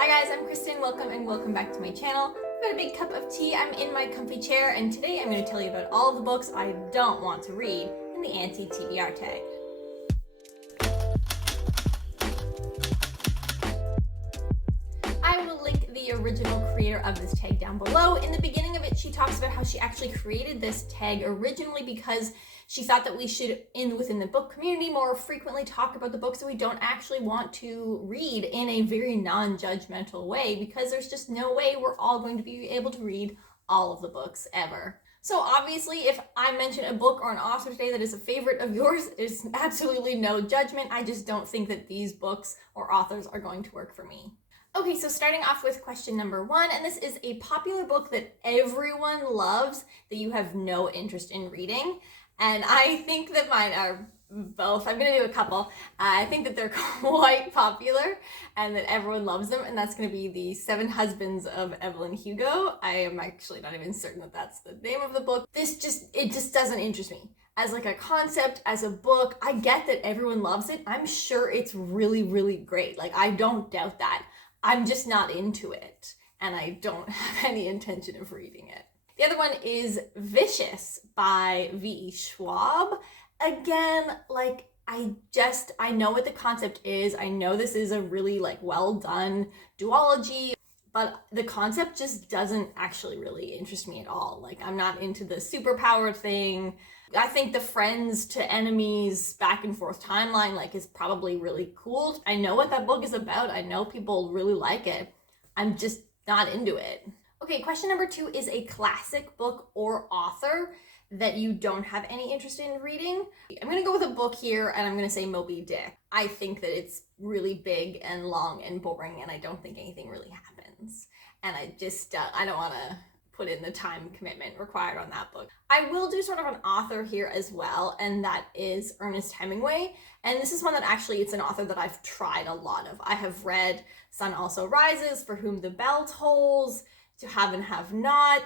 Hi guys, I'm Kristen. Welcome back to my channel. I've got a big cup of tea. I'm in my comfy chair, and today I'm going to tell you about all of the books I don't want to read in the anti-TBR tag. I will link the original creator of this tag down below. In the beginning of it, she talks about how she actually created this tag originally because she thought that we should, within the book community, more frequently talk about the books that we don't actually want to read in a very non-judgmental way, because there's just no way we're all going to be able to read all of the books ever. So obviously, if I mention a book or an author today that is a favorite of yours, there's absolutely no judgment. I just don't think that these books or authors are going to work for me. Okay, so starting off with question number 1, and this is a popular book that everyone loves that you have no interest in reading. And I think that mine are both. I'm going to do a couple. I think that they're quite popular and that everyone loves them, and that's going to be The 7 Husbands of Evelyn Hugo. I am actually not even certain that that's the name of the book. It just doesn't interest me. As like a concept, as a book, I get that everyone loves it. I'm sure it's really, really great. Like, I don't doubt that. I'm just not into it, and I don't have any intention of reading it. The other one is Vicious by V.E. Schwab. Again, like, I know what the concept is. I know this is a really well done duology, but the concept just doesn't actually really interest me at all. Like, I'm not into the superpower thing. I think the friends to enemies back and forth timeline is probably really cool. I know what that book is about. I know people really like it. I'm just not into it. Okay, question number 2 is a classic book or author that you don't have any interest in reading. I'm going to go with a book here, and I'm going to say Moby Dick. I think that it's really big and long and boring, and I don't think anything really happens. And I don't want to put in the time commitment required on that book. I will do sort of an author here as well, and that is Ernest Hemingway. And this is one that actually, it's an author that I've tried a lot of. I have read Sun Also Rises, For Whom the Bell Tolls, To Have and Have Not.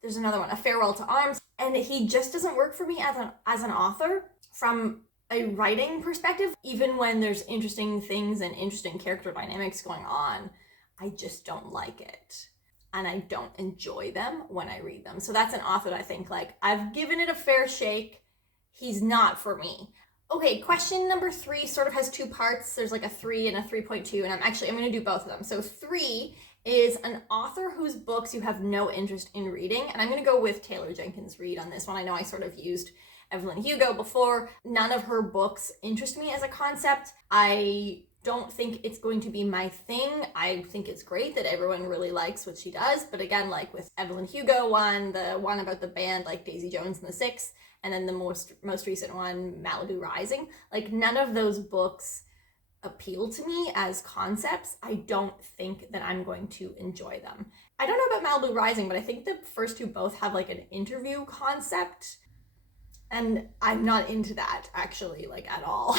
There's another one, A Farewell to Arms. And he just doesn't work for me as an author from a writing perspective. Even when there's interesting things and interesting character dynamics going on, I just don't like it. And I don't enjoy them when I read them. So that's an author that I think, I've given it a fair shake. He's not for me. Okay, question number 3 sort of has 2 parts. There's a 3 and a 3.2, and I'm going to do both of them. So 3 is an author whose books you have no interest in reading, and I'm going to go with Taylor Jenkins Reid on this one. I know I sort of used Evelyn Hugo before. None of her books interest me as a concept. I don't think it's going to be my thing. I think it's great that everyone really likes what she does, but again, with Evelyn Hugo one, the one about the band, Daisy Jones and the Six, and then the most recent one, Malibu Rising, none of those books appeal to me as concepts. I don't think that I'm going to enjoy them. I don't know about Malibu Rising, but I think the first 2 both have an interview concept, and I'm not into that actually, at all.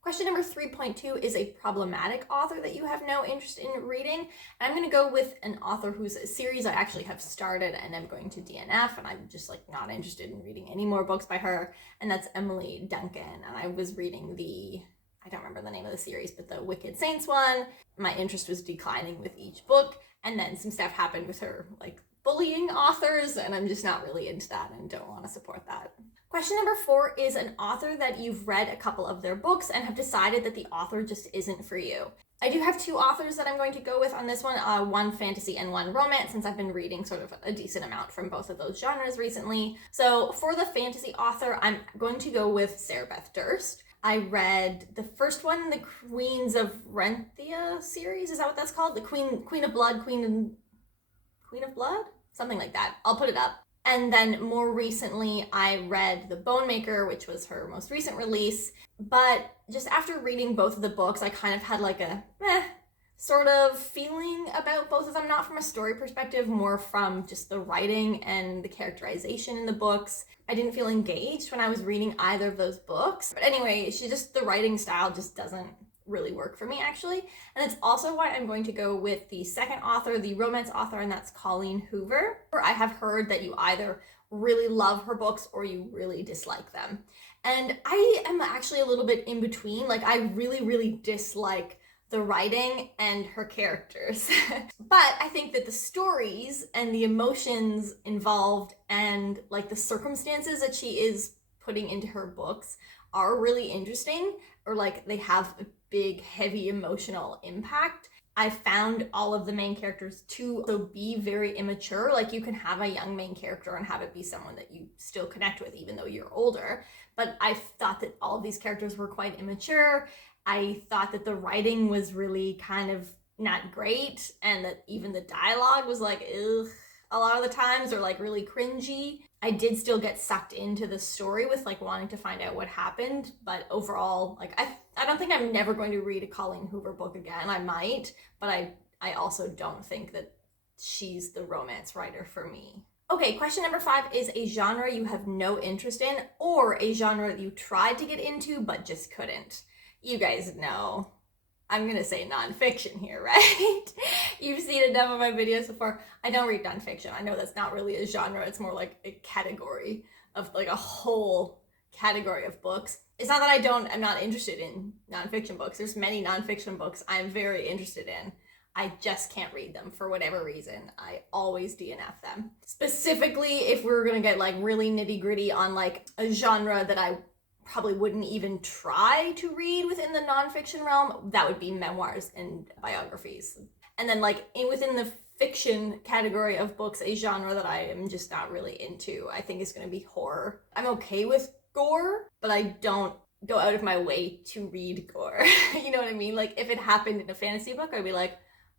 Question number 3.2 is a problematic author that you have no interest in reading. And I'm going to go with an author whose series I actually have started and I'm going to DNF, and I'm just not interested in reading any more books by her, and that's Emily Duncan. And I was reading I don't remember the name of the series, but the Wicked Saints one. My interest was declining with each book, and then some stuff happened with her, bullying authors, and I'm just not really into that and don't want to support that. Question number 4 is an author that you've read a couple of their books and have decided that the author just isn't for you. I do have 2 authors that I'm going to go with on this one, one fantasy and one romance, since I've been reading sort of a decent amount from both of those genres recently. So for the fantasy author, I'm going to go with Sarah Beth Durst. I read the first one, the Queens of Renthia series. Is that what that's called? The Queen of Blood, Queen of Blood? Something like that. I'll put it up. And then more recently, I read The Bone Maker, which was her most recent release. But just after reading both of the books, I kind of had a sort of feeling about both of them, not from a story perspective, more from just the writing and the characterization in the books. I didn't feel engaged when I was reading either of those books. But anyway, the writing style just doesn't really work for me, actually. And it's also why I'm going to go with the second author, the romance author, and that's Colleen Hoover. I have heard that you either really love her books or you really dislike them. And I am actually a little bit in between. I really, really dislike the writing and her characters. But I think that the stories and the emotions involved and like the circumstances that she is putting into her books are really interesting, or like they have a big, heavy emotional impact. I found all of the main characters to also be very immature. Like you can have a young main character and have it be someone that you still connect with even though you're older. But I thought that all of these characters were quite immature. I thought that the writing was really kind of not great, and that even the dialogue was like, ugh, a lot of the times, or like really cringy. I did still get sucked into the story with like wanting to find out what happened, but overall, like I don't think I'm never going to read a Colleen Hoover book again. I might, but I also don't think that she's the romance writer for me. Okay, question number 5 is a genre you have no interest in, or a genre that you tried to get into but just couldn't. You guys know. I'm gonna say nonfiction here, right? You've seen enough of my videos before. I don't read nonfiction. I know that's not really a genre. It's more like a category of like a whole category of books. It's not that I'm not interested in nonfiction books. There's many nonfiction books I'm very interested in. I just can't read them for whatever reason. I always DNF them. Specifically, if we're gonna get like really nitty gritty on like a genre that I probably wouldn't even try to read within the nonfiction realm, that would be memoirs and biographies. And then like within the fiction category of books, a genre that I am just not really into, I think is going to be horror. I'm okay with gore, but I don't go out of my way to read gore. You know what I mean? Like if it happened in a fantasy book, I'd be like,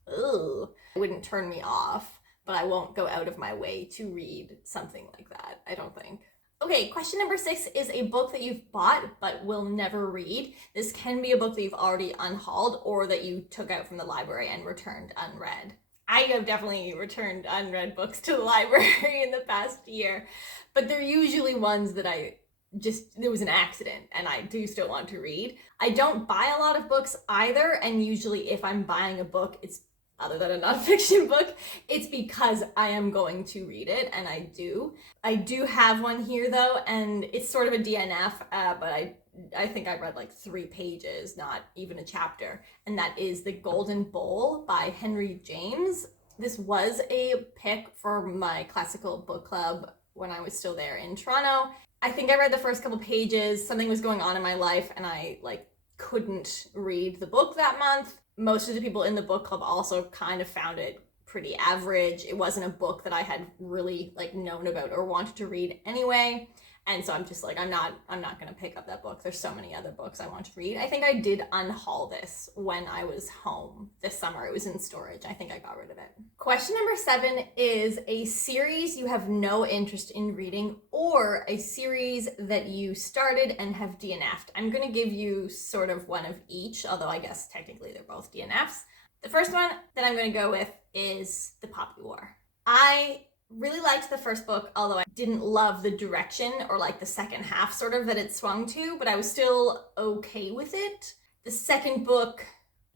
ugh. It wouldn't turn me off, but I won't go out of my way to read something like that, I don't think. Okay, question number 6 is a book that you've bought but will never read. This can be a book that you've already unhauled or that you took out from the library and returned unread. I have definitely returned unread books to the library in the past year, but they're usually ones that there was an accident and I do still want to read. I don't buy a lot of books either, and usually if I'm buying a book, it's other than a nonfiction book, it's because I am going to read it, and I do. I do have one here though, and it's sort of a DNF, but I think I read like 3 pages, not even a chapter, and that is The Golden Bowl by Henry James. This was a pick for my classical book club when I was still there in Toronto. I think I read the first couple pages, something was going on in my life, and I like couldn't read the book that month. Most of the people in the book club also kind of found it pretty average. It wasn't a book that I had really like known about or wanted to read anyway. And so I'm just like, I'm not going to pick up that book. There's so many other books I want to read. I think I did unhaul this when I was home this summer. It was in storage. I think I got rid of it. Question number 7 is a series you have no interest in reading, or a series that you started and have DNF'd. I'm going to give you sort of one of each, although I guess technically they're both DNFs. The first one that I'm going to go with is The Poppy War. I really liked the first book, although I didn't love the direction or like the second half sort of that it swung to, but I was still okay with it. The second book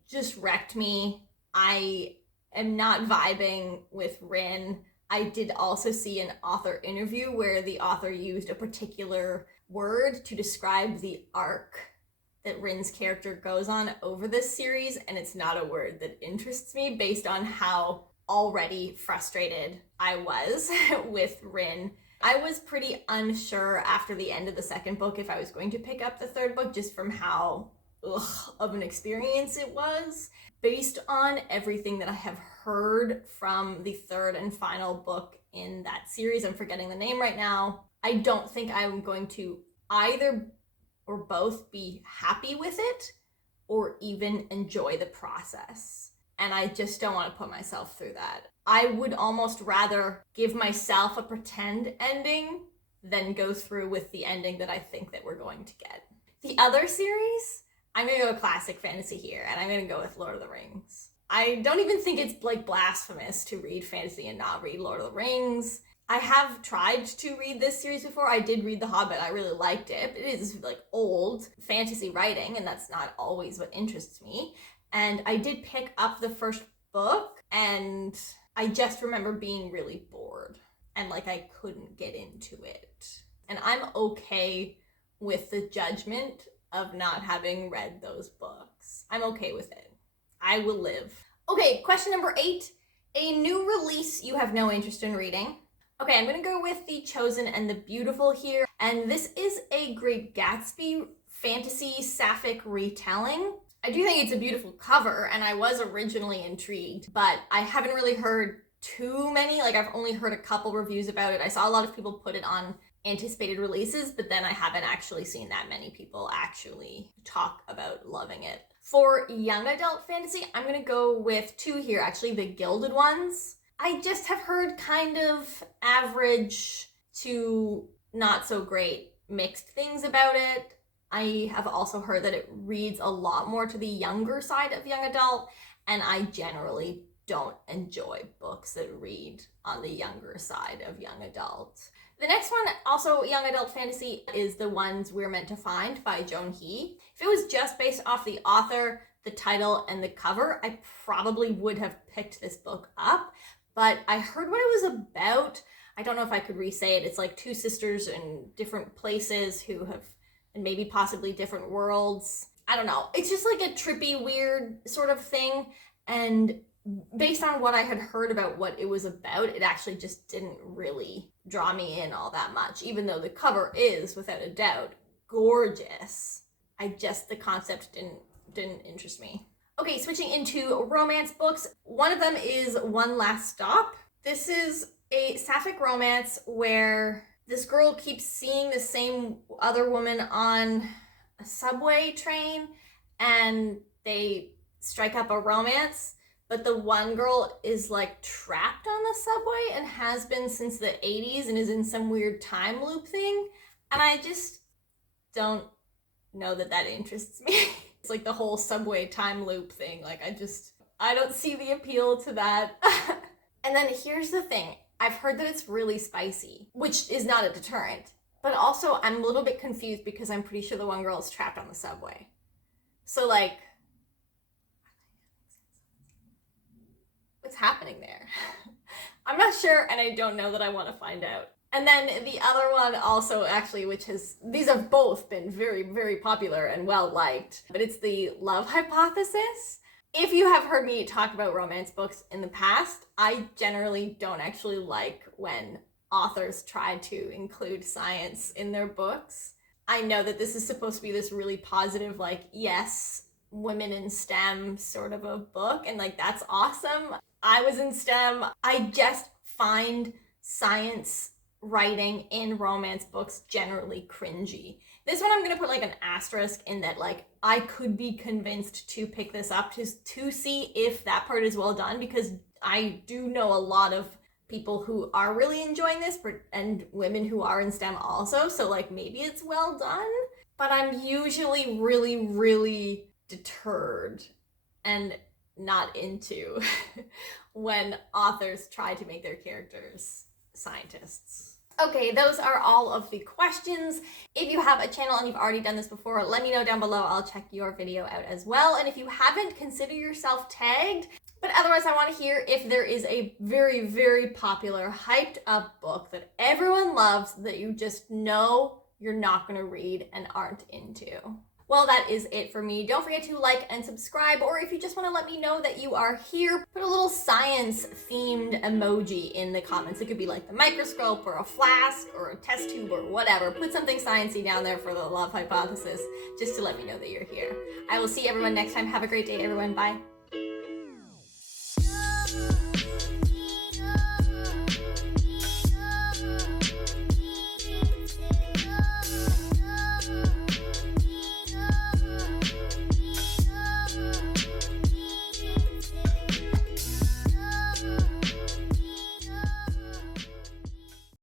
just wrecked me. I am not vibing with Rin. I did also see an author interview where the author used a particular word to describe the arc that Rin's character goes on over this series, and it's not a word that interests me based on how already frustrated I was with Rin. I was pretty unsure after the end of the second book if I was going to pick up the third book, just from how of an experience it was. Based on everything that I have heard from the third and final book in that series, I'm forgetting the name right now, I don't think I'm going to either or both be happy with it or even enjoy the process. And I just don't want to put myself through that. I would almost rather give myself a pretend ending than go through with the ending that I think that we're going to get. The other series, I'm going to go classic fantasy here, and I'm going to go with Lord of the Rings. I don't even think it's like blasphemous to read fantasy and not read Lord of the Rings. I have tried to read this series before. I did read The Hobbit. I really liked it. It is like old fantasy writing, and that's not always what interests me. And I did pick up the first book, and I just remember being really bored and like I couldn't get into it. And I'm okay with the judgment of not having read those books. I'm okay with it. I will live. Okay, question number 8. A new release you have no interest in reading. Okay, I'm gonna go with The Chosen and the Beautiful here. And this is a Great Gatsby fantasy sapphic retelling. I do think it's a beautiful cover, and I was originally intrigued, but I haven't really heard too many. Like, I've only heard a couple reviews about it. I saw a lot of people put it on anticipated releases, but then I haven't actually seen that many people actually talk about loving it. For young adult fantasy, I'm gonna go with 2 here, actually, the Gilded Ones. I just have heard kind of average to not so great mixed things about it. I have also heard that it reads a lot more to the younger side of young adult, and I generally don't enjoy books that read on the younger side of young adult. The next one, also young adult fantasy, is The Ones We're Meant to Find by Joan He. If it was just based off the author, the title, and the cover, I probably would have picked this book up, but I heard what it was about. I don't know if I could re-say it. It's like 2 sisters in different places who have, and maybe possibly different worlds. I don't know. It's just like a trippy, weird sort of thing, and based on what I had heard about what it was about, it actually just didn't really draw me in all that much, even though the cover is, without a doubt, gorgeous. The concept didn't interest me. Okay, switching into romance books. One of them is One Last Stop. This is a sapphic romance where this girl keeps seeing the same other woman on a subway train, and they strike up a romance. But the one girl is like trapped on the subway and has been since the 80s and is in some weird time loop thing. And I just don't know that interests me. It's like the whole subway time loop thing. Like, I don't see the appeal to that. And then here's the thing. I've heard that it's really spicy, which is not a deterrent. But also, I'm a little bit confused because I'm pretty sure the one girl is trapped on the subway. So, like, what's happening there? I'm not sure, and I don't know that I want to find out. And then the other one also, actually, these have both been very, very popular and well liked, but it's The Love Hypothesis. If you have heard me talk about romance books in the past, I generally don't actually like when authors try to include science in their books. I know that this is supposed to be this really positive, like, yes, women in STEM sort of a book, and like, that's awesome. I was in STEM. I just find science writing in romance books generally cringy. This one I'm gonna put like an asterisk in that, like, I could be convinced to pick this up to see if that part is well done, because I do know a lot of people who are really enjoying this, and women who are in STEM also, so like, maybe it's well done. But I'm usually really, really deterred and not into when authors try to make their characters scientists. Okay, those are all of the questions. If you have a channel and you've already done this before, let me know down below. I'll check your video out as well. And if you haven't, consider yourself tagged. But otherwise, I want to hear if there is a very, very popular, hyped up book that everyone loves that you just know you're not going to read and aren't into. Well, that is it for me. Don't forget to like and subscribe, or if you just want to let me know that you are here, put a little science-themed emoji in the comments. It could be like the microscope, or a flask, or a test tube, or whatever. Put something sciencey down there for the love hypothesis, just to let me know that you're here. I will see everyone next time. Have a great day, everyone. Bye.